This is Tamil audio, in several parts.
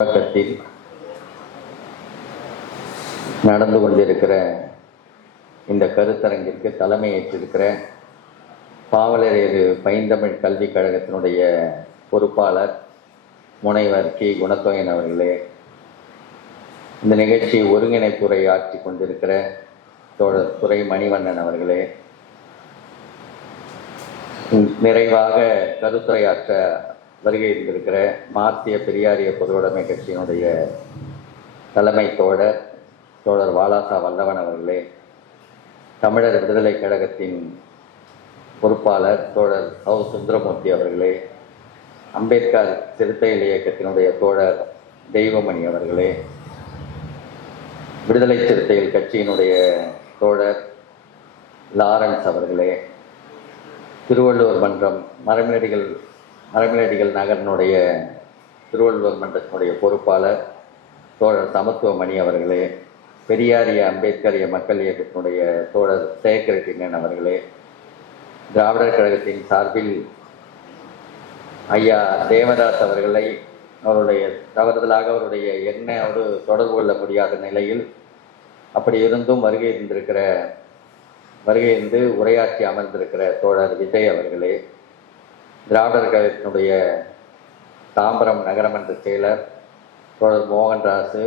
தொடக்கத்தில் நடந்து கொண்டிருக்கிற இந்த கருத்தரங்கிற்கு தலைமை ஏற்றிருக்கிற பாவலரேறு பைந்தமிழ் கல்விக் கழகத்தினுடைய பொறுப்பாளர் முனைவர் கி. குணத்தொகையன் அவர்களே இந்த நிகழ்ச்சி ஒருங்கிணைப்புரை ஆற்றி கொண்டிருக்கிற தோழர் துறை மணிவண்ணன் அவர்களே நிறைவாக கருத்துரையாற்ற வருகை இருந்திருக்கிற மாத்திய பெரியாரிய பொதுவுடைமை கட்சியினுடைய தலைமை தோழர் தோழர் வாலாசா வல்லவன் அவர்களே தமிழர் விடுதலை கழகத்தின் பொறுப்பாளர் தோழர் சௌ சுந்தரமூர்த்தி அவர்களே அம்பேத்கர் சிறுத்தைகள் இயக்கத்தினுடைய தோழர் தெய்வமணி அவர்களே விடுதலை சிறுத்தைகள் கட்சியினுடைய தோழர் லாரன்ஸ் அவர்களே திருவள்ளுவர் மன்றம் மரமேடிகள் மரமேடிகள் நகரனுடைய திருவள்ளுவர் மன்றத்தினுடைய பொறுப்பாளர் தோழர் சமத்துவமணி அவர்களே பெரியாரிய அம்பேத்கரிய மக்கள் இயக்கத்தினுடைய தோழர் சேகரட்டினன் அவர்களே திராவிடர் கழகத்தின் சார்பில் ஐயா தேவதாஸ் அவர்களை அவருடைய தவறுதலாக அவருடைய எண்ணோடு தொடர்பு கொள்ள முடியாத நிலையில் அப்படி இருந்தும் வருகை இருந்திருக்கிற வருகை இருந்து உரையாற்றி அமர்ந்திருக்கிற தோழர் விஜய் அவர்களே திராவிடர் கழகத்தினுடைய தாம்பரம் நகரமன்ற செயலர் தோழர் மோகன்ராசு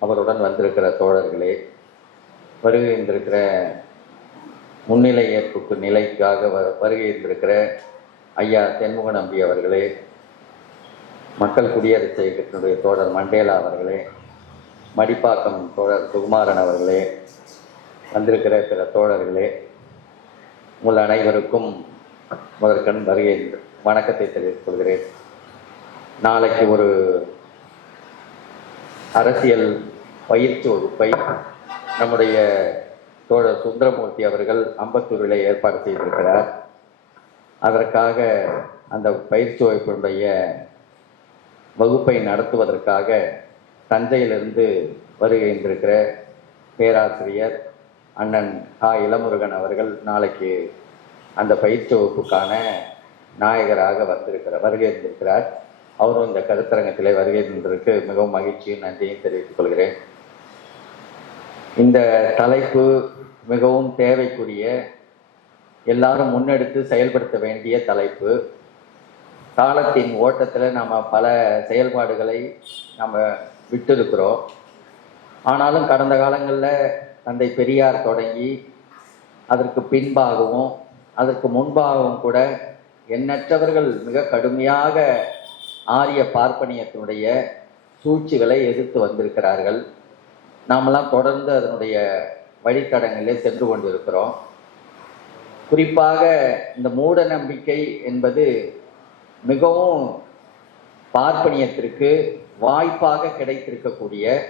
அவருடன் வந்திருக்கிற தோழர்களே வருகை இருந்திருக்கிற முன்னிலை ஏற்புக்கு நிலைக்காக வ- வருகை இருந்திருக்கிற ஐயா தென்முக நம்பி அவர்களே மக்கள் குடியரசு இயக்கத்தினுடைய தோழர் மண்டேலா அவர்களே மடிப்பாக்கம் தோழர் சுகுமாரன் அவர்களே வந்திருக்கிற சில தோழர்களே உங்கள் அனைவருக்கும் முதற்கண் வருகை வணக்கத்தை தெரிவித்துக் கொள்கிறேன். நாளைக்கு ஒரு அரசியல் பயிற்சி வகுப்பை நம்முடைய தோழர் சுந்தரமூர்த்தி அவர்கள் அம்பத்தூரில் ஏற்பாடு செய்திருக்கிறார். அதற்காக அந்த பயிற்சி வகுப்பினுடைய வகுப்பை நடத்துவதற்காக தஞ்சையிலிருந்து வருகின்றிருக்கிற பேராசிரியர் அண்ணன் ஆ இளமுருகன் அவர்கள். நாளைக்கு அந்த பயிற்சி வகுப்புக்கான நாயகராக வந்திருக்கிறார் வருகை இருந்திருக்கிறார் அவரும் இந்த கருத்தரங்கத்திலே வருகை இருந்திருக்கு மிகவும் மகிழ்ச்சியும் நன்றியும் தெரிவித்துக் கொள்கிறேன். இந்த தலைப்பு மிகவும் தேவைக்குரிய எல்லாரும் முன்னெடுத்து செயல்படுத்த வேண்டிய தலைப்பு. காலத்தின் ஓட்டத்தில் நம்ம பல செயல்பாடுகளை நம்ம விட்டிருக்கிறோம். ஆனாலும் கடந்த காலங்களில் தந்தை பெரியார் தொடங்கி அதற்கு பின்பாகவும் அதற்கு முன்பாகவும் கூட எண்ணற்றவர்கள் மிக கடுமையாக ஆரிய பார்ப்பனியத்தினுடைய சூழ்ச்சிகளை எதிர்த்து வந்திருக்கிறார்கள். நாமெல்லாம் தொடர்ந்து அதனுடைய வழித்தடங்களிலே சென்று கொண்டிருக்கிறோம். குறிப்பாக இந்த மூட நம்பிக்கை என்பது மிகவும் பார்ப்பனியத்திற்கு வாய்ப்பாக கிடைத்திருக்கக்கூடிய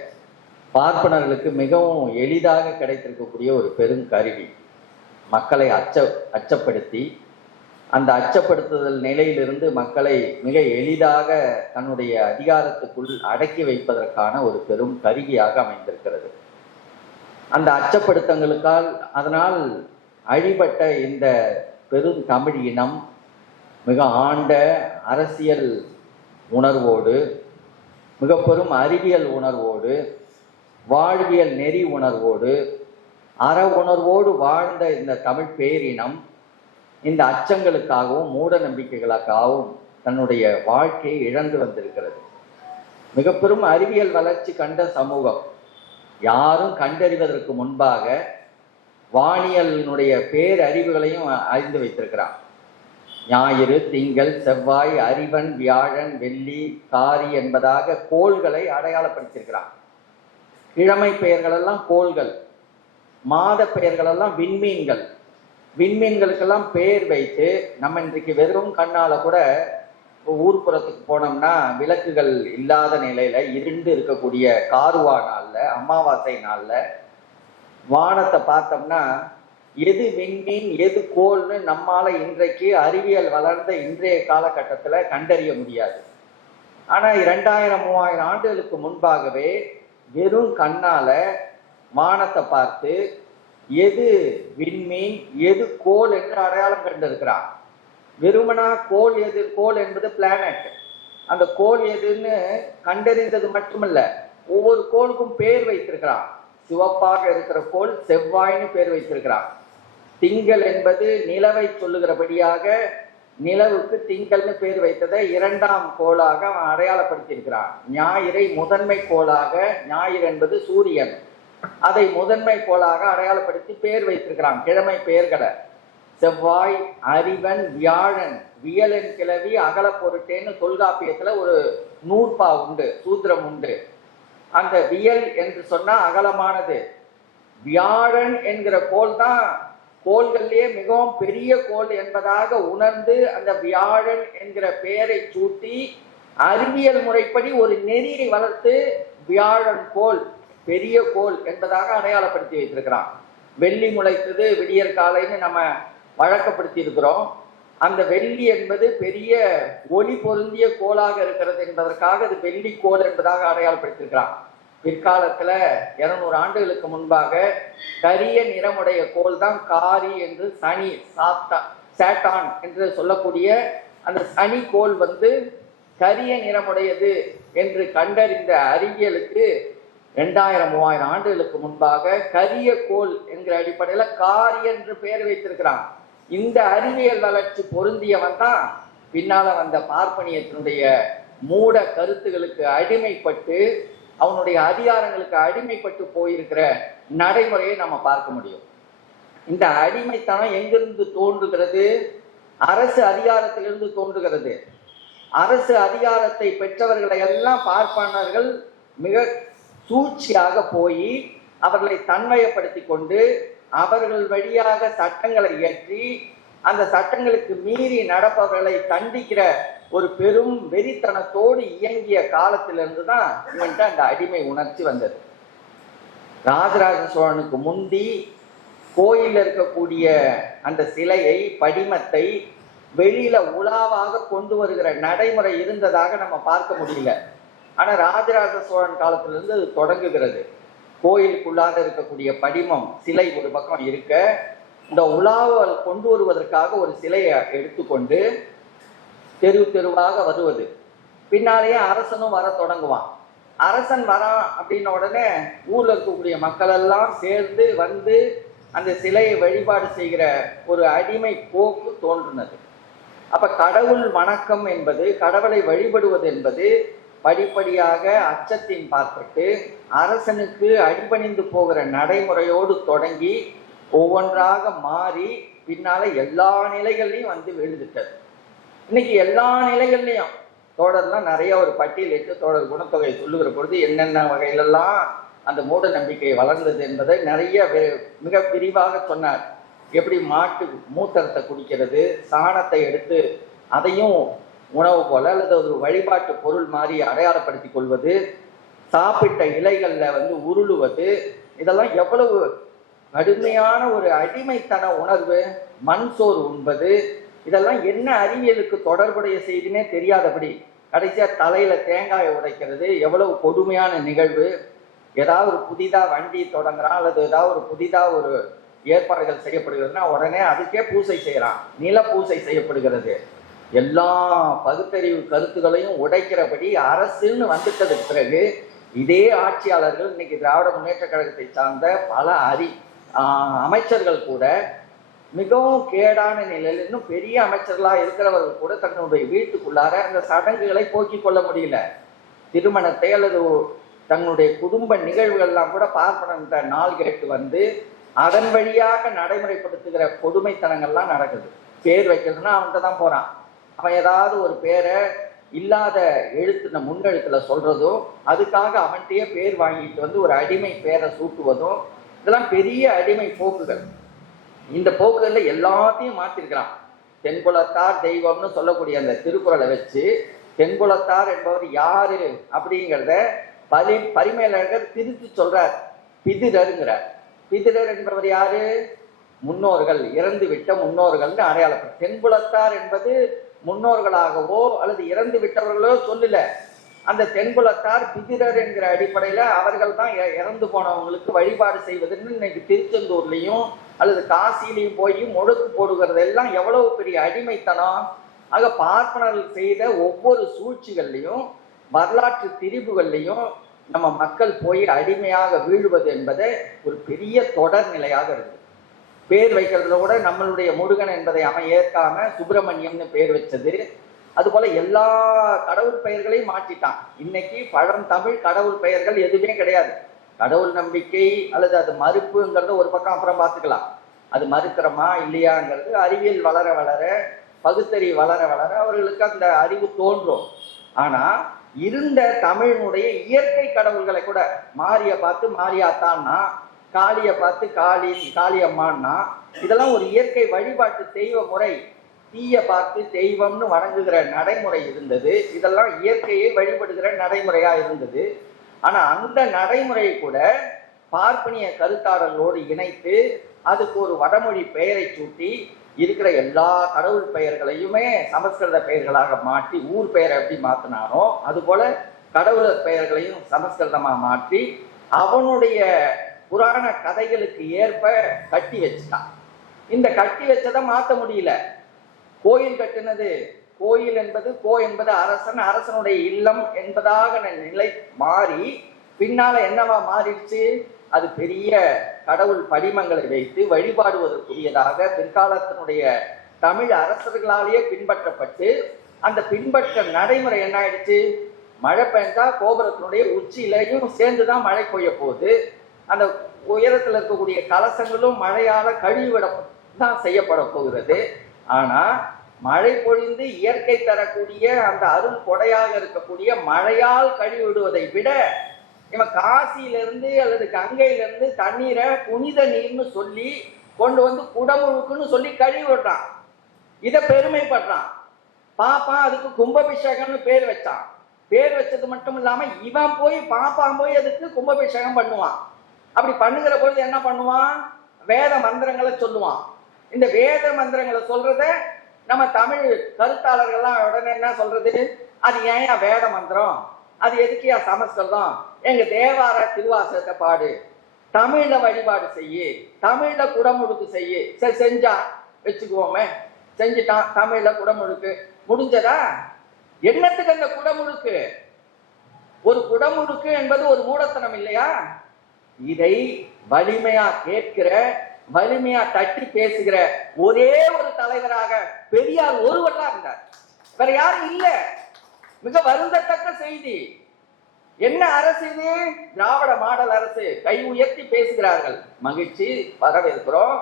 பார்ப்பனர்களுக்கு மிகவும் எளிதாக கிடைத்திருக்கக்கூடிய ஒரு பெரும் கருவி. மக்களை அச்ச அச்சப்படுத்தி அந்த அச்சப்படுத்துதல் நிலையிலிருந்து மக்களை மிக எளிதாக தன்னுடைய அதிகாரத்துக்குள் அடக்கி வைப்பதற்கான ஒரு பெரும் கருவியாக அமைந்திருக்கிறது. அந்த அச்சப்படுத்தங்களுக்கால் அதனால் அழிபட்ட இந்த பெரும் தமிழ் இனம் மிக ஆண்ட அரசியல் உணர்வோடு மிக பெரும் அறிவியல் உணர்வோடு வாழ்வியல் நெறி உணர்வோடு அற உணர்வோடு வாழ்ந்த இந்த தமிழ் பேரினம் இந்த அச்சங்களுக்காகவும் மூட நம்பிக்கைகளுக்காகவும் தன்னுடைய வாழ்க்கையை இழந்து வந்திருக்கிறது. மிக பெரும் அறிவியல் வளர்ச்சி கண்ட சமூகம். யாரும் கண்டறிவதற்கு முன்பாக வானியலினுடைய பேரறிவுகளையும் அறிந்து வைத்திருக்கிறான். ஞாயிறு திங்கள் செவ்வாய் அறிவன் வியாழன் வெள்ளி காரி என்பதாக கோள்களை அடையாளப்படுத்தியிருக்கிறான். கிழமை பெயர்களெல்லாம் கோள்கள் மாத பெயர்களெல்லாம் விண்மீன்கள். விண்மீன்களுக்கெல்லாம் பெயர் வைத்து நம்ம இன்றைக்கு வெறும் கண்ணால கூட ஊர்ப்புறத்துக்கு போனோம்னா விளக்குகள் இல்லாத நிலையில இருண்டு இருக்கக்கூடிய கார்வா நாளில் அமாவாசை நாளில் வானத்தை பார்த்தோம்னா எது விண்மீன் எது கோல்னு நம்மால இன்றைக்கு அறிவியல் வளர்ந்த இன்றைய காலகட்டத்தில் கண்டறிய முடியாது. ஆனால் இரண்டாயிரம் மூவாயிரம் ஆண்டுகளுக்கு முன்பாகவே வெறும் கண்ணால வானத்தை பார்த்து எது விண்மீன் எது கோல் என்று அடையாளம் கண்டிருக்கிறான் வெறுமனா கோல் எது கோல் என்பது பிளானட் அந்த கோல் எதுன்னு கண்டறிந்தது மட்டுமல்ல ஒவ்வொரு கோளுக்கும் பேர் வைத்திருக்கிறான் சிவப்பாக இருக்கிற கோல் செவ்வாய்னு பேர் வைத்திருக்கிறான் திங்கள் என்பது நிலவை சொல்லுகிறபடியாக நிலவுக்கு திங்கள்னு பேர் வைத்ததை இரண்டாம் கோளாக அவன் அடையாளப்படுத்தியிருக்கிறான். ஞாயிறை முதன்மை கோளாக ஞாயிறு என்பது சூரியன். அதை முதன்மை கோளாக அடையாளப்படுத்தி பெயர் வைத்திருக்கிறான். கிழமை பெயர்களை செவ்வாய் அறிவன் வியாழன். வியலன் கிளவி அகல பொருட்டேன்னு தொல்காப்பியத்துல ஒரு நூற்பா உண்டு சூத்திரம் உண்டு. அந்த வியல் என்று சொன்னா அகலமானது. வியாழன் என்கிற கோல் தான் கோள்கள்லேயே மிகவும் பெரிய கோள் என்பதாக உணர்ந்து அந்த வியாழன் என்கிற பெயரை சூட்டி அறிவியல் முறைப்படி ஒரு நெறியை வளர்த்து வியாழன் கோள் பெரிய கோள் என்பதாக அடையாளப்படுத்தி வைத்திருக்கிறான். வெள்ளி முளைத்தது விடியற் காலைன்னு நம்ம வழக்கப்படுத்தி இருக்கிறோம் அந்த வெள்ளி என்பது பெரிய ஒளி பொருந்திய கோலாக இருக்கிறது என்பதற்காக அது வெள்ளி கோள் என்பதாக அடையாளப்படுத்தியிருக்கிறான். பிற்காலத்துல இருநூறு ஆண்டுகளுக்கு முன்பாக கரிய நிறமுடைய கோள் தான் காரி என்று சனி சாத்தா சேட்டான் என்று சொல்லக்கூடிய அந்த சனி கோள் வந்து கரிய நிறமுடையது என்று கண்டறிந்த அறிவியலுக்கு ரெண்டாயிரம் மூவாயிரம் ஆண்டுகளுக்கு முன்பாக கரிய கோல் என்கிற அடிப்படையில் காரி என்று பெயர் வைத்திருக்கிறான். இந்த அறிவியல் வளர்ச்சி பொருந்தியவன் தான். பின்னால வந்த பார்ப்பனியத்தினுடைய மூட கருத்துகளுக்கு அடிமைப்பட்டு அவனுடைய அதிகாரங்களுக்கு அடிமைப்பட்டு போயிருக்கிற நடைமுறையை நம்ம பார்க்க முடியும். இந்த அடிமைத்தனம் எங்கிருந்து தோன்றுகிறது? அரசு அதிகாரத்திலிருந்து தோன்றுகிறது. அரசு அதிகாரத்தை பெற்றவர்களை எல்லாம் பார்ப்பனர்கள் மிக சூழ்ச்சியாக போய் அவர்களை தன்மயப்படுத்தி கொண்டு அவர்கள் வழியாக சட்டங்களை இயற்றி அந்த சட்டங்களுக்கு மீறி நடப்பவர்களை தண்டிக்கிற ஒரு பெரும் வெறித்தனத்தோடு இயங்கிய காலத்திலிருந்து தான் இவன்ட்டு அந்த அடிமை உணர்ச்சி வந்தது. ராஜராஜ சோழனுக்கு முந்தி கோயிலில் இருக்கக்கூடிய அந்த சிலையை படிமத்தை வெளியில உலாவாக கொண்டு வருகிற நடைமுறை இருந்ததாக நம்ம பார்க்க முடியல. ஆனா ராஜராஜ சோழன் காலத்திலிருந்து அது தொடங்குகிறது. கோயிலுக்குள்ளாக இருக்கக்கூடிய படிமம் சிலை ஒரு பக்கம் இருக்க இந்த உலாவை கொண்டு வருவதற்காக ஒரு சிலையை எடுத்துக்கொண்டு தெரு தெருவாக வருவது. பின்னாலேயே அரசனும் வர தொடங்குவான். அரசன் வரான் அப்படின்ன உடனே ஊர்ல இருக்கக்கூடிய மக்கள் எல்லாம் சேர்ந்து வந்து அந்த சிலையை வழிபாடு செய்கிற ஒரு அடிமை போக்கு தோன்றுனது. அப்ப கடவுள் வணக்கம் என்பது கடவுளை வழிபடுவது என்பது படிப்படியாக அச்சத்தின் பார்ப்பட்டு அரசனுக்கு அடிபணிந்து போகிற நடைமுறையோடு தொடங்கி ஒவ்வொன்றாக மாறி பின்னால எல்லா நிலைகள்லையும் வந்து விழுந்துட்டது. இன்னைக்கு எல்லா நிலைகள்லையும் தோழர்லாம் நிறைய ஒரு பட்டியலிட்டு தோழர் குணத்தொகை சொல்லுகிற பொழுது என்னென்ன வகையிலெல்லாம் அந்த மூட நம்பிக்கை வளர்ந்தது என்பதை நிறைய மிக விரிவாக சொன்னார். எப்படி மாட்டு மூத்திரத்தை குடிக்கிறது சாணத்தை எடுத்து அதையும் உணவு போல அல்லது ஒரு வழிபாட்டு பொருள் மாதிரி அடையாளப்படுத்தி கொள்வது சாப்பிட்ட இலைகள்ல வந்து உருளுவது இதெல்லாம் எவ்வளவு கடுமையான ஒரு அடிமைத்தன உணர்வு மண் சோறு உண்பது இதெல்லாம் என்ன அறிவியலுக்கு தொடர்புடைய செய்தினே தெரியாதபடி கடைசியா தலையில தேங்காயை உடைக்கிறது எவ்வளவு கொடுமையான நிகழ்வு ஏதாவது ஒரு புதிதா வண்டி தொடங்குறான் அல்லது ஏதாவது ஒரு புதிதா ஒரு ஏற்பாடுகள் செய்யப்படுகிறதுனா உடனே அதுக்கே பூசை செய்யறான் நில பூசை செய்யப்படுகிறது. எல்லா பகுத்தறிவு கருத்துக்களையும் உடைக்கிறபடி அரசுன்னு வந்துட்டதுக்கு பிறகு இதே ஆட்சியாளர்கள் இன்னைக்கு திராவிட முன்னேற்ற கழகத்தை சார்ந்த பல அறி அமைச்சர்கள் கூட மிகவும் கேடான நிலையில் இன்னும் பெரிய அமைச்சர்களாக இருக்கிறவர்கள் கூட தன்னுடைய வீட்டுக்குள்ளார அந்த சடங்குகளை போக்கிக் கொள்ள முடியல. திருமணத்தை அல்லது தன்னுடைய தங்களுடைய குடும்ப நிகழ்வுகள்லாம் கூட பார்ப்பனன்ற நாள் கேட்டு வந்து அதன் வழியாக நடைமுறைப்படுத்துகிற கொடுமைத்தனங்கள்லாம் நடக்குது. பேர் வைக்கிறதுனா அவன்கிட்ட தான் போகிறான் அவன் ஏதாவது ஒரு பேரை இல்லாத எழுத்துல முன்னெழுத்துல சொல்றதும் அதுக்காக அவன்கிட்டயே பேர் வாங்கிட்டு வந்து ஒரு அடிமை பேரை சூட்டுவதும் இதெல்லாம் பெரிய அடிமை போக்குகள். இந்த போக்குகள்ல எல்லாத்தையும் மாத்திருக்கிறான். தென்குலத்தார் தெய்வம்னு சொல்லக்கூடிய அந்த திருக்குறளை வச்சு தென்குலத்தார் என்பவர் யாரு அப்படிங்கிறத பரி பரிமையாளர்கள் திருத்தி சொல்றார். பிதிரருங்கிறார். பிதிரர் என்பவர் யாரு? முன்னோர்கள் இறந்து விட்ட முன்னோர்கள்னு அடையாளப்படும் தென்குலத்தார் என்பது முன்னோர்களாகவோ அல்லது இறந்து விட்டவர்களோ சொல்லல. அந்த தென்குலத்தார் பிதிரர் என்கிற அடிப்படையில அவர்கள் தான் இ- இறந்து போனவங்களுக்கு வழிபாடு செய்வதுன்னு இன்னைக்கு திருச்செந்தூர்லயும் அல்லது காசிலையும் போய் முழுக்கு போடுகிறது எல்லாம் எவ்வளவு பெரிய அடிமைத்தனம். ஆக பார்ப்பனர்கள் செய்த ஒவ்வொரு சூழ்ச்சிகள்லையும் வரலாற்று திரிபுகள்லையும் நம்ம மக்கள் போய் அடிமையாக வீழுவது என்பது ஒரு பெரிய தொடர் நிலையாக இருக்குது பேர் வைக்கிறதுல கூட நம்மளுடைய முருகன் என்பதை அவன் ஏற்காம சுப்பிரமணியம்னு பேர் வச்சது. அதுபோல எல்லா கடவுள் பெயர்களையும் மாற்றிட்டான். இன்னைக்கு பழந்தமிழ் கடவுள் பெயர்கள் எதுவுமே கிடையாது. கடவுள் நம்பிக்கை அல்லது அது மறுப்புங்கிறத ஒரு பக்கம் அப்புறம் பார்த்துக்கலாம். அது மறுக்கிறோமா இல்லையாங்கிறது அறிவியல் வளர வளர பகுத்தறிவு வளர வளர அவர்களுக்கு அந்த அறிவு தோன்றும். ஆனா இருந்த தமிழனுடைய இயற்கை கடவுள்களை கூட மாறிய பார்த்து மாறியாத்தான்னா காளியை பார்த்து காளி காளியம்மான்னா இதெல்லாம் ஒரு இயற்கை வழிபாட்டு தெய்வ முறை. தீய பார்த்து தெய்வம்னு வணங்குகிற நடைமுறை இருந்தது. இதெல்லாம் இயற்கையை வழிபடுகிற நடைமுறையா இருந்தது. ஆனா அந்த நடைமுறையை கூட பார்ப்பனிய கருத்தாடலோடு இணைத்து அதுக்கு ஒரு வடமொழி பெயரை சூட்டி இருக்கிற எல்லா கடவுள் பெயர்களையுமே சமஸ்கிருத பெயர்களாக மாற்றி ஊர் பெயரை எப்படி மாத்தினானோ அதுபோல கடவுளர் பெயர்களையும் சமஸ்கிருதமா மாற்றி அவனுடைய புராண கதைகளுக்கு ஏற்ப கட்டி வச்சுட்டான் இந்த கட்டி வச்சதை மாற்ற முடியல. கோயில் கட்டினது கோயில் என்பது கோ என்பது அரசன் அரசனுடைய இல்லம் என்பதாக நிலை மாறி பின்னால என்னவா மாறிடுச்சு? அது பெரிய கடவுள் படிமங்களை வைத்து வழிபாடுவதற்குரியதாக பிற்காலத்தினுடைய தமிழ் அரசர்களாலேயே பின்பற்றப்பட்டு அந்த பின்பற்ற நடைமுறை என்ன ஆயிடுச்சு? மழை பெய்ஞ்சா கோபுரத்தினுடைய உச்சியிலையும் சேர்ந்துதான் மழை பெய்ய போகுது. அந்த உயரத்தில் இருக்கக்கூடிய கலசங்களும் மழையால கழிவிட தான் செய்யப்பட போகிறது. ஆனா மழை பொழிந்து இயற்கை தரக்கூடிய அந்த அருள் கொடையாக இருக்கக்கூடிய மழையால் கழிவிடுவதை விட இவன் காசியிலிருந்து அல்லது கங்கையிலிருந்து தண்ணீரை புனித நீர்னு சொல்லி கொண்டு வந்து குடமுழுக்குன்னு சொல்லி கழுவி விடுறான் இதை பெருமைப்படுறான். பாப்பா அதுக்கு கும்பாபிஷேகம்னு பேர் வச்சான். பேர் வச்சது மட்டும் இல்லாம இவன் போய் பாப்பா போய் அதுக்கு கும்பாபிஷேகம் பண்ணுவான். அப்படி பண்ணுகிற பொழுது என்ன பண்ணுவான்? வேத மந்திரங்களை சொல்லுவான். இந்த வேத மந்திரங்களை சொல்றத நம்ம தமிழ் கருத்தாளர்கள்லாம் உடனே என்ன சொல்றது? அது ஏன் வேத மந்திரம்? அது எதுக்கியா சமஸ்கிருதம்? எங்க தேவார திருவாசகத்தை பாடு. தமிழ்ல வழிபாடு செய்யு. தமிழ்ல குடமுழுக்கு செய்யு. சரி செஞ்சா வச்சுக்குவோமே. செஞ்சுட்டான் தமிழ்ல குடமுழுக்கு. முடிஞ்சதா? என்னத்துக்கு அந்த குடமுழுக்கு? ஒரு குடமுழுக்கு என்பது ஒரு மூடத்தனம் இல்லையா? இதை வலிமையா கேட்கிற வலிமையா தட்டி பேசுகிற ஒரே ஒரு தலைவராக பெரியார் ஒருவர் தான் இருந்தார். வேற யாரும் இல்ல. மிக வருந்தத்தக்க செய்தி. என்ன அரசு இது திராவிட மாடல் அரசு கை உயர்த்தி பேசுகிறார்கள். மகிழ்ச்சி வரவேற்கிறோம்.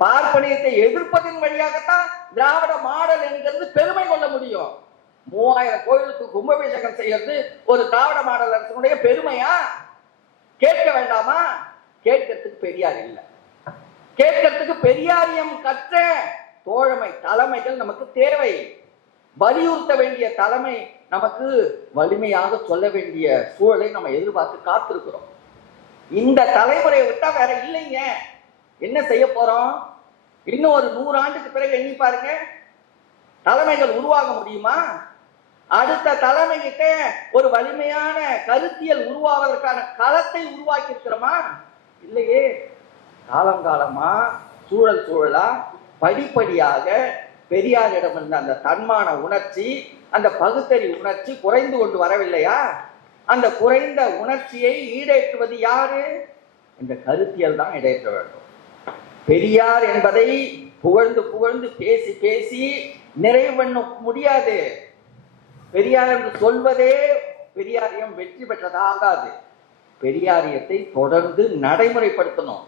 பார்ப்பனியத்தை எதிர்ப்பதின் வழியாகத்தான் திராவிட மாடல் என்கிறது பெருமை கொள்ள முடியும். மூவாயிரம் கோயிலுக்கு கும்பாபிஷேகம் செய்யறது ஒரு திராவிட மாடல் அரசனுடைய பெருமையா? கேட்க வேண்டாமா? கேட்கறதுக்கு பெரியார் இல்லை. கேட்கறதுக்கு பெரியாரியம் கற்ற தோழமை தலைமைகள் நமக்கு தேவை. வலியுறுத்த வேண்டிய தலைமை நமக்கு வலிமையாக சொல்ல வேண்டிய சூழலை நம்ம எதிர்பார்த்து காத்திருக்கிறோம். இந்த தலைமுறையை விட்டா வேற இல்லைங்க. என்ன செய்ய போறோம்? இன்னும் ஒரு நூறு ஆண்டுக்கு பிறகு எண்ணி பாருங்க. தலைமைகள் உருவாக முடியுமா? அடுத்த தலைமைகிட்ட ஒரு வலிமையான கருத்தியல் உருவாவதற்கான களத்தை உருவாக்கி இருக்கிறோமா இல்லையே. காலங்காலமா சூழல் சூழலா படிப்படியாக பெரியாரிடம் இருந்த அந்த தன்மான உணர்ச்சி அந்த பகுத்தறி உணர்ச்சி குறைந்து கொண்டு வரவில்லையா? அந்த குறைந்த உணர்ச்சியை ஈடேற்றுவது யாரு? இந்த கருத்தியல் தான் ஈடேற்ற வேண்டும். பெரியார் என்பதை புகழ்ந்து புகழ்ந்து பேசி பேசி நிறைவு பண்ண முடியாது. பெரியார் என்று சொல்வதே பெரியாரியம் வெற்றி பெற்றதாகாது. பெரியாரியத்தை தொடர்ந்து நடைமுறைப்படுத்தணும்.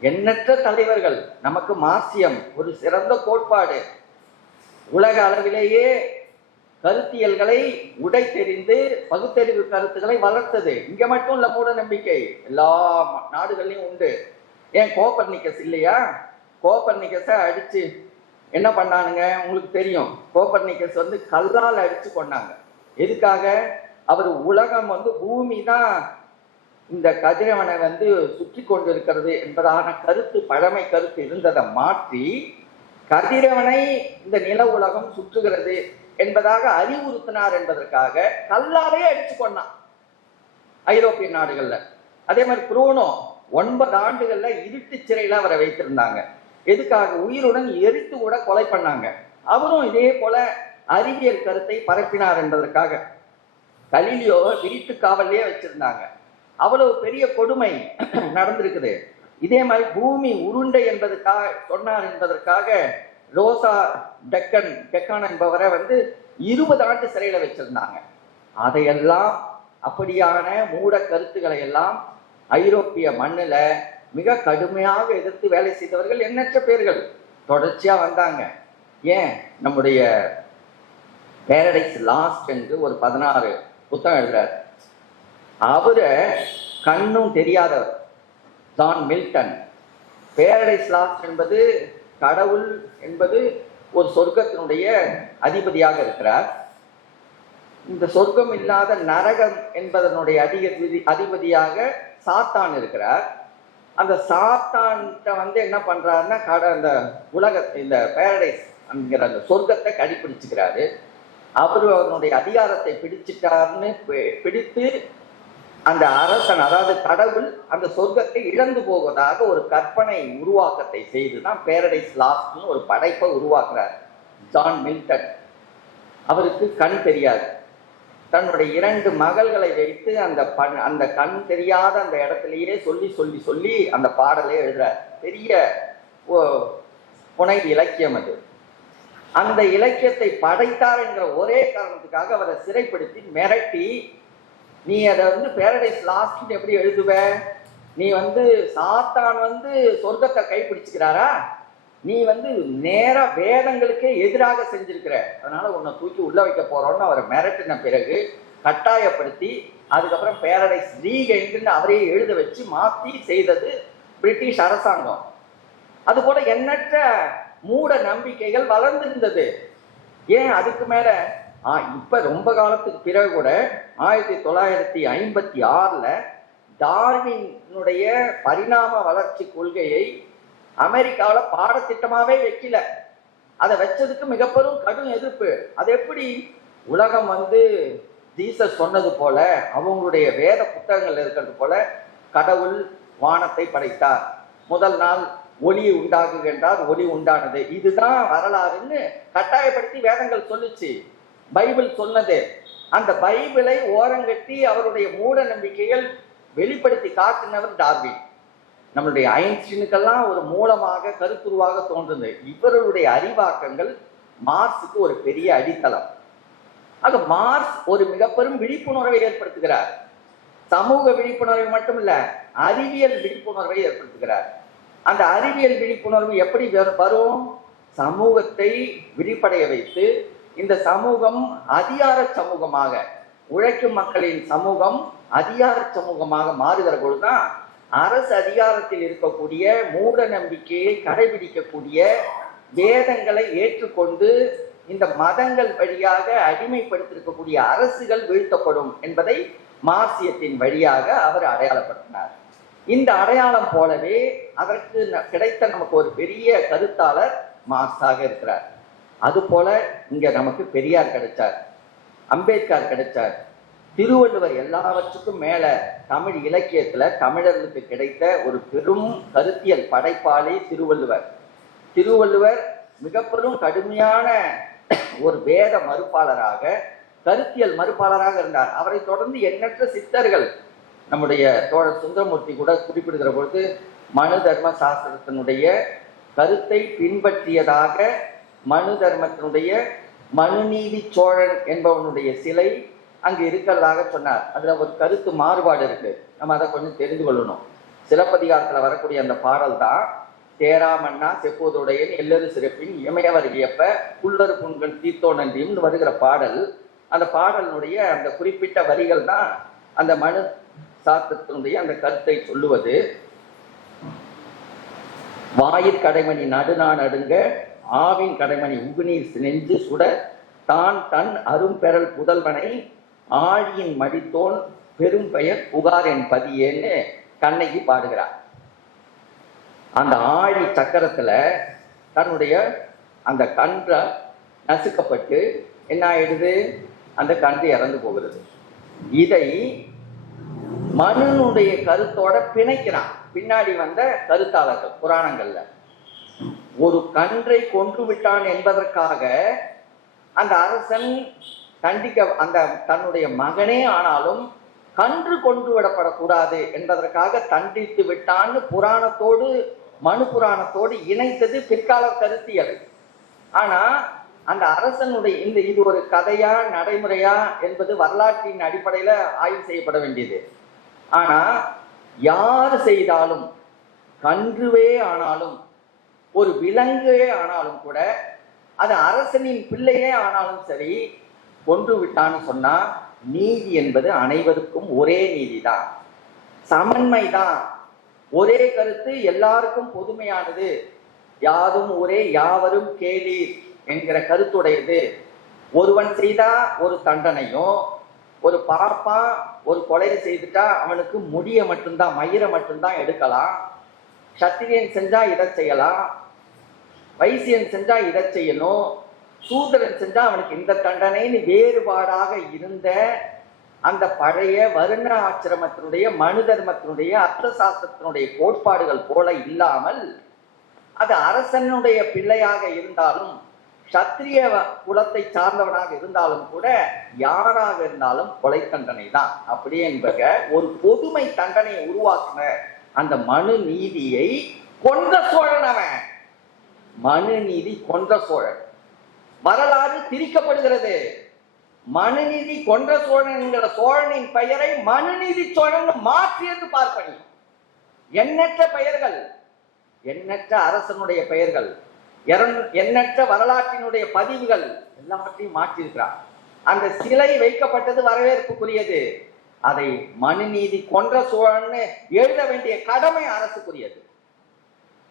எண்ணற்ற தலைவர்கள் நமக்கு மார்சியம் ஒரு சிறந்த கோட்பாடு. உலக அளவிலேயே கருத்தியல்களை உடை தெரிந்து பகுத்தறிவு கருத்துக்களை வளர்த்தது. இங்க மட்டும் இல்ல மூட நம்பிக்கை. எல்லா ம- நாடுகள்லயும் உண்டு. ஏன் கோப்பர்னிக்கஸ் இல்லையா? கோப்பர்னிக்கஸை அடிச்சு என்ன பண்ணானுங்க? உங்களுக்கு தெரியும். கோப்பர்னிக்கஸ் வந்து கல்லால் அடிச்சு கொண்டாங்க. எதுக்காக? அவர் உலகம் வந்து பூமி தான் இந்த கதிரவனை வந்து சுற்றி கொண்டிருக்கிறது என்பதான கருத்து பழமை கருத்து இருந்ததை மாற்றி கதிரவனை இந்த நில உலகம் சுற்றுகிறது என்பதாக அறிவுறுத்தினார் என்பதற்காக கல்லாலே அடிச்சு கொண்டான். ஐரோப்பிய நாடுகள்ல. அதே மாதிரி புரூனோ ஒன்பது ஆண்டுகள்ல இருட்டு சிறையில அவரை வைத்திருந்தாங்க. எதுக்காக? உயிருடன் எரித்து கூட கொலை பண்ணாங்க. அவரும் இதே போல அறிவியல் கருத்தை பரப்பினார் என்பதற்காக. கலிலியோ விரித்து காவல்லையே வச்சிருந்தாங்க. அவ்வளவு பெரிய கொடுமை நடந்திருக்குது. இதே மாதிரி பூமி உருண்டை என்பதற்காக சொன்னார் என்பதற்காக ரோசா டெக்கன் டெக்கான் என்பவரை வந்து இருபது ஆண்டு சிறையில வச்சிருந்தாங்க. அதையெல்லாம் அப்படியான மூட கருத்துக்களை எல்லாம் ஐரோப்பிய மண்ணில் மிக கடுமையாக எதிர்த்து வேலை செய்தவர்கள் எண்ணற்ற பேர்கள். தொடர்ச்சியாக வந்தாங்க. ஏன்? நம்முடைய பேரடைஸ் லாஸ்ட் என்று ஒரு பதினாறு புத்தகம் எழுதுறார். அவரை கண்ணும் தெரியாதவர். ஜான் மில்டன் பேரடைஸ் லாஸ்ட் என்பது கடவுள் என்பது ஒரு சொர்க்கத்தினுடைய அதிபதியாக இருக்கிறார். இந்த சொர்க்கம் இல்லாத நரகம் என்பதனுடைய அதிக அதிபதியாக சாத்தான் இருக்கிறார். அந்த சாத்தான்கிட்ட வந்து என்ன பண்றாருன்னா கடை அந்த உலக இந்த பேரடைஸ் அப்படிங்கிற அந்த சொர்க்கத்தை கடிப்பிடிச்சுக்கிறாரு அவர் அவனுடைய அதிகாரத்தை பிடிச்சிட்டாருன்னு பி- பிடித்து அந்த அரசன் அதாவது கடவுள் அந்த சொர்க்கத்தை இழந்து போவதாக ஒரு கற்பனை உருவாக்கத்தை செய்து தான் பேரடைஸ் லாஸ்ட்னு ஒரு படைப்பை உருவாக்குறார். John Milton. அவருக்கு கண் தெரியாது. தன்னுடைய இரண்டு மகள்களை வைத்து அந்த பண் அந்த கண் தெரியாத அந்த இடத்துலையே சொல்லி சொல்லி சொல்லி அந்த பாடலை எழுதுறார். பெரிய ஓ- புனை இலக்கியம் அது. அந்த இலக்கியத்தை படைத்தார் என்கிற ஒரே காரணத்துக்காக அவரை சிறைப்படுத்தி மிரட்டி நீ அதை வந்து பேரடைஸ் லாஸ்ட் எப்படி எழுதுவ? நீ வந்து சாத்தான் வந்து சொர்க்கத்தை கைப்பிடிச்சுக்கிறாரா? நீ வந்து நேர வேதங்களுக்கே எதிராக செஞ்சிருக்கிற. அதனால உன்னை தூக்கி உள்ள வைக்க போறோம்னு அவரை மிரட்டின பிறகு கட்டாயப்படுத்தி அதுக்கப்புறம் பேரடைஸ் ரீகைண்டுன்னு அவரையே எழுத வச்சு மாத்தி செய்தது பிரிட்டிஷ் அரசாங்கம். அதுபோல எண்ணற்ற மூட நம்பிக்கைகள் வளர்ந்திருந்தது ஏன் அதுக்கு மேல? இப்ப ரொம்ப காலத்துக்கு பிறகு கூட ஆயிரத்தி தொள்ளாயிரத்தி ஐம்பத்தி ஆறுல டார்வினுடைய பரிணாம வளர்ச்சி கொள்கையை அமெரிக்காவில் பாடத்திட்டமாவே வைக்கல. அதை வச்சதுக்கு மிகப்பெரும் கடும் எதிர்ப்பு. அது எப்படி? உலகம் வந்து ஜீசஸ் சொன்னது போல அவங்களுடைய வேத புத்தகங்கள் இருக்கிறது போல கடவுள் வானத்தை படைத்தார். முதல் நாள் ஒளி உண்டாகுகின்றார் ஒளி உண்டானது. இதுதான் வரலாறுன்னு கட்டாயப்படுத்தி வேதங்கள் சொல்லுச்சு. பைபிள் சொன்னது. அந்த பைபிளை ஓரங்கட்டி அவருடைய மூட நம்பிக்கைகள் வெளிப்படுத்தி காட்டினவர் டார்வின். நம்மளுடைய ஐன்ஸ்டீனுக்கெல்லாம் ஒரு மூலமாக கருத்துருவாக தோன்றுது. இவர்களுடைய அறிவாக்கங்கள் மார்ஸுக்கு ஒரு பெரிய அடித்தளம். ஆக மார்ஸ் ஒரு மிக பெரும் விழிப்புணர்வை ஏற்படுத்துகிறார். சமூக விழிப்புணர்வை மட்டும் இல்ல அறிவியல் விழிப்புணர்வை ஏற்படுத்துகிறார். அந்த அறிவியல் விழிப்புணர்வு எப்படி வரும்? சமூகத்தை விழிப்படைய வைத்து இந்த சமூகம் அதிகார சமூகமாக உழைக்கும் மக்களின் சமூகம் அதிகார சமூகமாக மாறுகிற பொழுதுதான் அரசு அதிகாரத்தில் இருக்கக்கூடிய மூட நம்பிக்கையை கடைபிடிக்கக்கூடிய வேதங்களை ஏற்றுக்கொண்டு இந்த மதங்கள் வழியாக அடிமைப்படுத்திருக்கக்கூடிய அரசுகள் வீழ்த்தப்படும் என்பதை மார்சியத்தின் வழியாக அவர் அடையாளப்படுத்தினார். இந்த அடையாளம் போலவே அதற்கு ந- கிடைத்த நமக்கு ஒரு பெரிய கருத்தாளர் மார்க்ஸாக இருக்கிறார். அது போல இங்க நமக்கு பெரியார் கிடைச்சார் அம்பேத்கர் கிடைச்சார். திருவள்ளுவர் எல்லாவற்றுக்கும் மேல தமிழ் இலக்கியத்துல தமிழர்களுக்கு கிடைத்த ஒரு பெரும் கருத்தியல் படைப்பாளி திருவள்ளுவர். திருவள்ளுவர் மிக பெரும் கடுமையான ஒரு வேத மறுப்பாளராக கருத்தியல் மறுப்பாளராக இருந்தார். அவரை தொடர்ந்து எண்ணற்ற சித்தர்கள் நம்முடைய தோழர் சுந்தரமூர்த்தி கூட குறிப்பிடுகிற பொழுது மனு தர்ம சாஸ்திரத்தினுடைய கருத்தை பின்பற்றியதாக மனு தர்மத்தினுடைய மனுநீதி சோழன் என்பவனுடைய சிலை அங்கு இருக்கிறதாக சொன்னார். அதுல ஒரு கருத்து மாறுபாடு இருக்கு. நம்ம அதை கொஞ்சம் தெரிந்து கொள்ளணும். சிலப்பதிகாரத்துல வரக்கூடிய அந்த பாடல் தான் தேராமண்ணா செப்போதுடையன் எல்லரு சிறப்பின் இமயவர் வியப்ப புல்லரு புண்கள் தீர்த்தோ நன்றியும் வருகிற பாடல். அந்த பாடலினுடைய அந்த குறிப்பிட்ட வரிகள் தான் அந்த மனு சாத்தத்தினுடைய அந்த கருத்தை சொல்லுவது. வாயிற் கடைமணி நடுநா நடுங்க ஆவின் கடைமணி உகுநீர் நெஞ்சு சுட தான் தன் அரும்பெறல் புதல்வனை ஆழியின் மடித்தோன் பெரும் பெயர் புகாரின் பதியேன்னு கண்ணகி பாடுகிறார். அந்த ஆழி சக்கரத்துல தன்னுடைய அந்த கன்றை நசுக்கப்பட்டு என்ன ஆயிடுது? அந்த கன்று இறந்து போகிறது. இதை மனுனுடைய கருத்தோட பிணைக்கிறான். பின்னாடி வந்த கருத்தாளர்கள் புராணங்கள்ல. ஒரு கன்றை கொன்று விட்டான் என்பதற்காக அந்த அரசன் தண்டிக்க அந்த தன்னுடைய மகனே ஆனாலும் கன்று கொண்டு விடப்படக்கூடாது என்பதற்காக தண்டித்து விட்டான்னு புராணத்தோடு மனு புராணத்தோடு இணைத்தது பிற்கால கருத்தியல் ஆனா அந்த அரசனுடைய இந்த இது ஒரு கதையா நடைமுறையா என்பது வரலாற்றின் அடிப்படையில ஆய்வு செய்யப்பட வேண்டியது. ஆனா யார் செய்தாலும் கன்றுவே ஆனாலும் ஒரு விலங்கே ஆனாலும் கூட அது அரசனின் பிள்ளையே ஆனாலும் சரி கொன்று விட்டான்னு சொன்னா நீதி என்பது அனைவருக்கும் ஒரே நீதிதான். சமன்மை தான் ஒரே கருத்து எல்லாருக்கும் பொதுமையானது. யாதும் ஒரே யாவரும் கேளீர் என்கிற கருத்துடையது. ஒருவன் செய்தா ஒரு தண்டனையும் ஒரு பாப்பா ஒரு கொலை செய்துட்டா அவனுக்கு முடிய மட்டும்தான் மயிரை மட்டும்தான் எடுக்கலாம். சத்திரியன் செஞ்சா இதை செய்யலாம். வைசியன் செஞ்சா இதை செய்யணும். சூதரன் செஞ்சா அவனுக்கு இந்த தண்டனைன்னு வேறுபாடாக இருந்த அந்த பழைய வருண ஆசிரமத்தினுடைய மனு தர்மத்தினுடைய அர்த்த சாஸ்திரத்தினுடைய கோட்பாடுகள் போல இல்லாமல் அது அரசனுடைய பிள்ளையாக இருந்தாலும் சத்திரிய குலத்தை சார்ந்தவனாக இருந்தாலும் கூட யாராக இருந்தாலும் கொலை தண்டனை தான் அப்படி என்பக ஒரு பொதுமை தண்டனையை உருவாக்குன அந்த மனு நீதியை கொன்ற சோழன் அவன். மனு நீதி கொன்ற சோழன். வரலாறு திரிக்கப்படுகிறது. மனுநீதி கொன்ற சோழன் என்கிற சோழனின் பெயரை மனுநீதி சோழன் மாற்றியது பார்ப்பனி. எண்ணற்ற பெயர்கள் எண்ணற்ற அரசனுடைய பெயர்கள் எரண்- எண்ணற்ற வரலாற்றினுடைய பதிவுகள் எல்லாவற்றையும் மாற்றியிருக்கிறார். அந்த சிலை வைக்கப்பட்டது வரவேற்புக்குரியது. அதை மனுநீதி கொன்ற சோழன்னு எழுத வேண்டிய கடமை அரசுக்குரியது.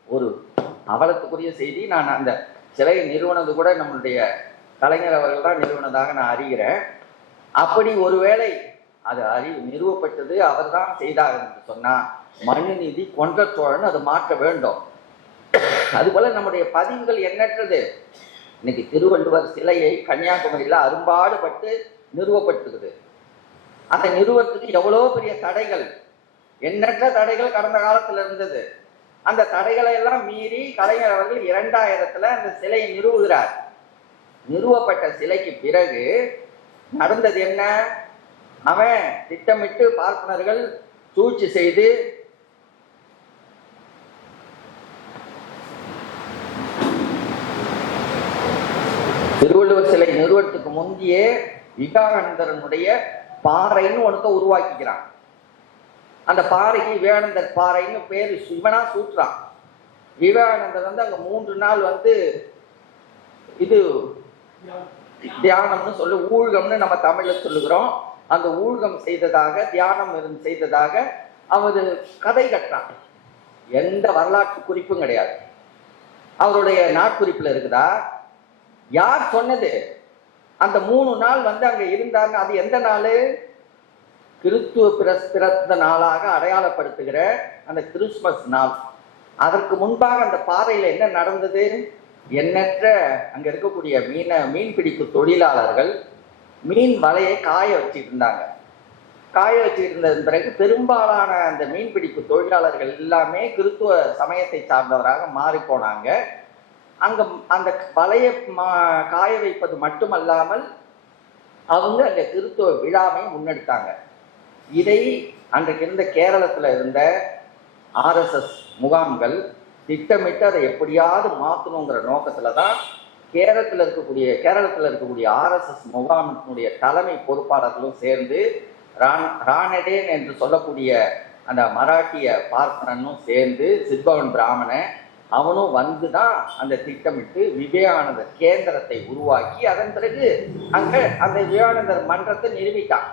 ஒரு அவலத்துக்குரிய செய்தி நான் அந்த சிலை நிறுவனது கூட நம்மளுடைய கலைஞர் அவர்கள் தான் நிறுவனதாக நான் அறிகிறேன். அப்படி ஒருவேளை அது அறி நிறுவப்பட்டது அவர்தான் செய்தார் என்று சொன்னால் மனுநீதி கொன்ற சோழன் அது மாற்ற வேண்டும். அதுபோல நம்முடைய பதிவுகள் எண்ணற்றது. இன்னைக்கு திருவள்ளுவர் சிலையை கன்னியாகுமரியில் அரும்பாடுபட்டு நிறுவப்பட்டிருக்குது அதை நிறுவத்துக்கு எவ்வளோ பெரிய தடைகள்? எண்ணற்ற தடைகள் கடந்த காலத்தில் இருந்தது. அந்த தடைகளை எல்லாம் மீறி கலைஞர் அவர்கள் இரண்டாயிரத்துல அந்த சிலையை நிறுவுகிறார். நிறுவப்பட்ட சிலைக்கு பிறகு நடந்தது என்ன? அவன் திட்டமிட்டு பார்ப்பனர்கள் சூழ்ச்சி செய்து திருவள்ளுவர் சிலை நிறுவனத்துக்கு முந்தையே விவேகானந்தரனுடைய பாறைன்னு ஒன்றத்தை உருவாக்கிக்கிறான். அந்த பாறைக்கு விவேகானந்தர் பாறைன்னு பேர் சிவனா சூட்டுறான் விவேகானந்தர் வந்து அங்கே மூன்று நாள் வந்து இது தியானம்னு சொல்லி ஊழ்கம்னு நம்ம தமிழில் சொல்லுகிறோம். அந்த ஊழ்கம் செய்ததாக தியானம் இருந்து செய்ததாக அவர் கதை கட்டுறான் எந்த வரலாற்று குறிப்பும் கிடையாது. அவருடைய நாட்குறிப்பில் இருக்குதா? யார் சொன்னது? அந்த மூணு நாள் வந்து அங்கே இருந்தாங்க. அது எந்த நாள்? கிறிஸ்துவ பிறந்த நாளாக அடையாளப்படுத்துகிற அந்த கிறிஸ்மஸ் நாள். அதற்கு முன்பாக அந்த பாதையில் என்ன நடந்தது? எண்ணற்ற அங்கே இருக்கக்கூடிய மீன மீன்பிடிப்பு தொழிலாளர்கள் மீன் வலையை காய வச்சிட்டு இருந்தாங்க காய வச்சிருந்ததன் பிறகு பெரும்பாலான அந்த மீன்பிடிப்பு தொழிலாளர்கள் எல்லாமே கிறிஸ்துவ சமயத்தை சார்ந்தவராக மாறிப்போனாங்க அங்க அந்த வலையை மா- காய வைப்பது மட்டுமல்லாமல் அவங்க அந்த கிறிஸ்துவ விழாவையும் முன்னெடுத்தாங்க. இதை அன்றைக்கு இருந்த கேரளத்தில் இருந்த ஆர்எஸ்எஸ் முகாம்கள் திட்டமிட்டு அதை எப்படியாவது மாற்றணுங்கிற நோக்கத்தில் தான் கேரளத்தில் இருக்கக்கூடிய கேரளத்தில் இருக்கக்கூடிய ஆர்எஸ்எஸ் முகாமினுடைய தலைமை பொறுப்பாளர்களும் சேர்ந்து ரான் ரானடேன் என்று சொல்லக்கூடிய அந்த மராட்டிய பார்ப்பனனும் சேர்ந்து சித்பவன் பிராமணன் அவனும் வந்து தான் அந்த திட்டமிட்டு விவேகானந்தர் கேந்திரத்தை உருவாக்கி அதன் பிறகு அங்கே அந்த விவேகானந்தர் மன்றத்தை நிறுவிட்டான்.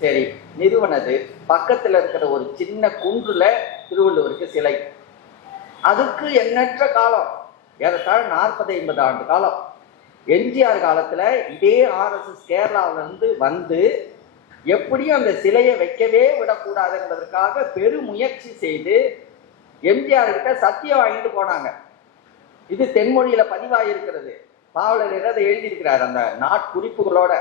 சரி நிறுவனது பக்கத்துல இருக்கிற ஒரு சின்ன குன்றுல திருவள்ளுவருக்கு சிலை. அதுக்கு எண்ணற்ற காலம். ஏறத்தாழ நாற்பது ஐம்பது ஆண்டு காலம். எம்ஜிஆர் காலத்துல இதே ஆர்எஸ்எஸ் கேரளாவில இருந்து வந்து எப்படியும் அந்த சிலையை வைக்கவே விடக்கூடாது என்பதற்காக பெருமுயற்சி செய்து எம்ஜிஆர் கிட்ட சத்தியம் வாங்கிட்டு போனாங்க. இது தென்மொழியில பதிவாயிருக்கிறது. பாவலர் அதை எழுதியிருக்கிறார் அந்த நாட்குறிப்புகளோட.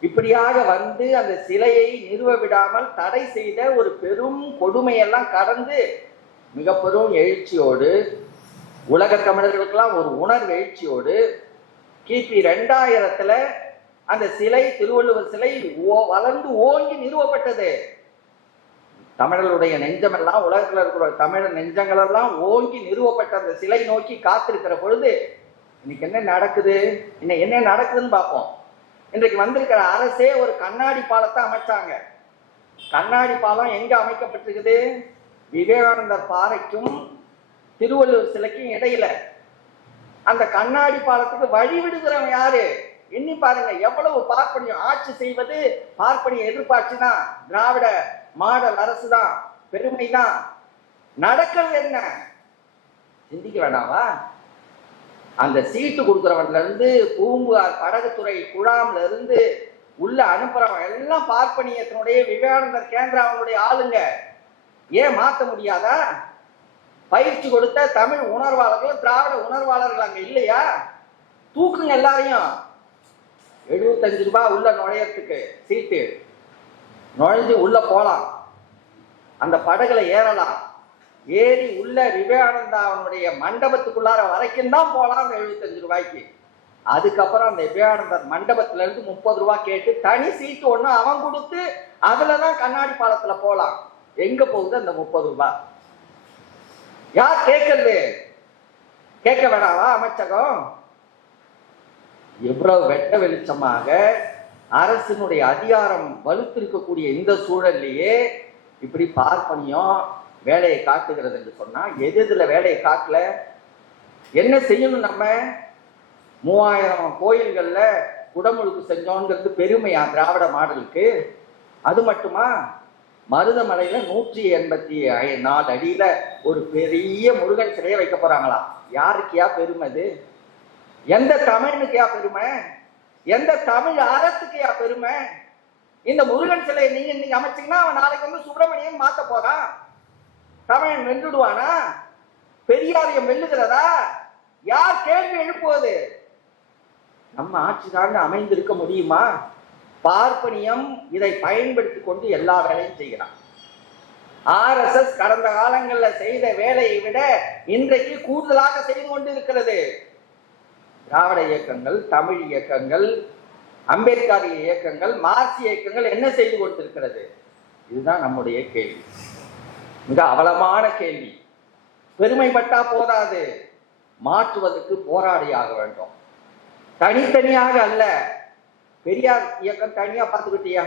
இப்படியாக வந்து அந்த சிலையை நிறுவ விடாமல் தடை செய்த ஒரு பெரும் கொடுமையெல்லாம் கடந்து மிக பெரும் எழுச்சியோடு உலக தமிழர்களுக்கெல்லாம் ஒரு உணர்வு எழுச்சியோடு கிபி ரெண்டாயிரத்துல அந்த சிலை திருவள்ளுவர் சிலை ஓ- வளர்ந்து ஓங்கி நிறுவப்பட்டது. தமிழர்களுடைய நெஞ்சமெல்லாம் உலகத்தில் இருக்கிற தமிழர் நெஞ்சங்கள் எல்லாம் ஓங்கி நிறுவப்பட்ட அந்த சிலை நோக்கி காத்திருக்கிற பொழுது இன்னைக்கு என்ன நடக்குது? இன்னைக்கு என்ன நடக்குதுன்னு பார்ப்போம். இன்றைக்கு வந்திருக்கிற அரசே ஒரு கண்ணாடி பாலத்தை அமைச்சாங்க. கண்ணாடி பாலம் எங்க அமைக்கப்பட்டிருக்குது? விவேகானந்தர் பாறைக்கும் திருவள்ளுவர் சிலைக்கும் இடையில. அந்த கண்ணாடி பாலத்துக்கு வழி விடுகிறவன் யாரு? எண்ணி பாருங்க எவ்வளவு பார்ப்பனியம் ஆட்சி செய்வது? பார்ப்பனிய எதிர்பார்ச்சி தான் திராவிட மாடல் அரசு தான் பெருமை தான் நடக்கிறது என்ன? சிந்திக்க வேண்டாமா? அந்த சீட்டு கொடுக்குறவன்ல இருந்து பூம்புகார் படகுத்துறை குழாம்ல இருந்து உள்ள அனுப்புறவன் எல்லாம் பார்ப்பனியத்தினுடைய விவேகானந்தர் கேந்திரா அவனுடைய ஆளுங்க. ஏன் மாத்த முடியாதா? பயிற்சி கொடுத்த தமிழ் உணர்வாளர்கள் திராவிட உணர்வாளர்கள் அங்க இல்லையா? தூக்குங்க எல்லாரையும். எழுபத்தஞ்சு ரூபாய் உள்ள நுழையத்துக்கு சீட்டு. நுழைஞ்சு உள்ள போலாம். அந்த படகுல ஏறலாம். ஏறி உள்ள விவேகானந்தா அவனுடைய மண்டபத்துக்குள்ளார வரைக்கும் தான் போகலாம் அந்த எழுபத்தஞ்சு ரூபாய்க்கு அதுக்கப்புறம் அந்த விவேகானந்தர் மண்டபத்துல இருந்து முப்பது ரூபாய் கேட்டு தனி சீட்டு ஒண்ணு அவன் கொடுத்து அதுலதான் கண்ணாடி பாலத்துல போலாம். எங்க போகுது அந்த முப்பது ரூபாய் யார் கேட்கறது? கேட்க வேணாவா அமைச்சகம்? எவ்வளவு வெட்ட வெளிச்சமாக அரசினுடைய அதிகாரம் வலுத்திருக்கக்கூடிய இந்த சூழல்லையே இப்படி பார்ப்பனியும். வேலையை காட்டுகிறது என்று சொன்னால் எது எதில் வேலையை காக்கல? என்ன செய்யணும் நம்ம? மூவாயிரம் கோயில்களில் குடமுழுக்கு செஞ்சோங்கிறது பெருமையா திராவிட மாடலுக்கு? அது மட்டுமா? மருதமலையில நூற்றி எண்பத்தி ஐ- நாலு அடியில ஒரு பெரிய முருகன் சிலையை வைக்க போறாங்களாம் யாருக்கியா பெருமை அது? எந்த தமிழனுக்கியா பெருமை? எந்த தமிழ் அரசுக்குயா பெருமை? இந்த முருகன் சிலையை நீங்க இன்னைக்கு அமைச்சீங்கன்னா அவன் நாளைக்கு வந்து சுப்பிரமணியன் மாத்த போறான். தமிழன் வென்றுடுவானா பெரியாரியம் வெல்லுகிறதா யார் கேள்வி எழுப்புவது? நம்ம ஆட்சி ஆட்சிதான் அமைந்திருக்க முடியுமா? பார்ப்பனியம் இதை பயன்படுத்தி கொண்டு எல்லா வேலையும் செய்கிறான். ஆர்எஸ்எஸ் கடந்த காலங்களில் செய்த வேலையை விட இன்றைக்கு கூடுதலாக செய்து கொண்டிருக்கிறது. திராவிட இயக்கங்கள் தமிழ் இயக்கங்கள் அம்பேத்கர் இயக்கங்கள் மார்க்சிய இயக்கங்கள் என்ன செய்து கொண்டிருக்கிறது? இதுதான் நம்முடைய கேள்வி. மிக அவலமான கேள்வி. பெருமைப்பட்டா போதாது. மாற்றுவதற்கு போராடியாக வேண்டும். தனித்தனியாக அல்ல. பெரியார் இயக்கம் தனியா பார்த்துக்கிட்டியா?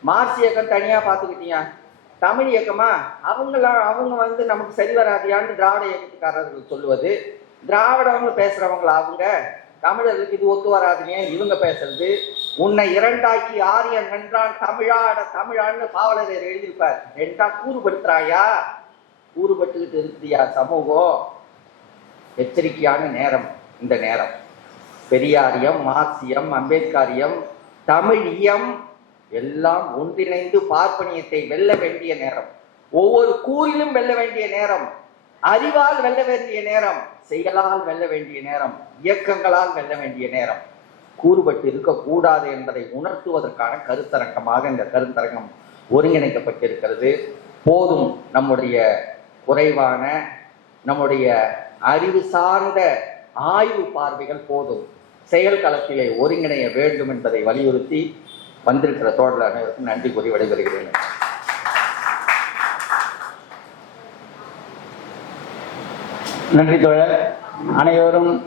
மார்க்ஸ் இயக்கம் தனியா பார்த்துக்கிட்டியா? தமிழ் இயக்கமா? அவங்களாம் அவங்க வந்து நமக்கு சரி வராதியான்னு திராவிட இயக்கத்துக்காரர்கள் சொல்லுவது. திராவிடவங்க பேசுறவங்களா அவங்க? தமிழர்களுக்கு இது ஒத்து வராதுங்க. இவங்க பேசுறது. உன்னை இரண்டாக்கி ஆரியன் வென்றான் தமிழாட தமிழான்னு பாவலரர் எழுதியிருப்பார். ரெண்டா கூறுபடுத்துறாயா? கூறுபட்டுக்கிட்டு இருக்குதியா சமூகம் எச்சரிக்கையான நேரம் இந்த நேரம். பெரியாரியம் மார்க்சியம் அம்பேத்காரியம் தமிழியம் எல்லாம் ஒன்றிணைந்து பார்ப்பனியத்தை வெல்ல வேண்டிய நேரம். ஒவ்வொரு கூறிலும் வெல்ல வேண்டிய நேரம். அறிவால் வெல்ல வேண்டிய நேரம். செயலால் வெல்ல வேண்டிய நேரம். இயக்கங்களால் வெல்ல வேண்டிய நேரம். கூறுபட்டு இருக்கக்கூடாது என்பதை உணர்த்துவதற்கான கருத்தரங்கமாக இந்த கருத்தரங்கம் ஒருங்கிணைக்கப்பட்டிருக்கிறது. போதும் நம்முடைய குறைவான நம்முடைய அறிவு சார்ந்த ஆய்வு பார்வைகள் போதும். செயல் களத்திலே ஒருங்கிணைய வேண்டும் என்பதை வலியுறுத்தி வந்திருக்கிற தோழர் அனைவருக்கும் நன்றி கூறி விடைபெறுகிறேன். நன்றி தோழர். அனைவரும்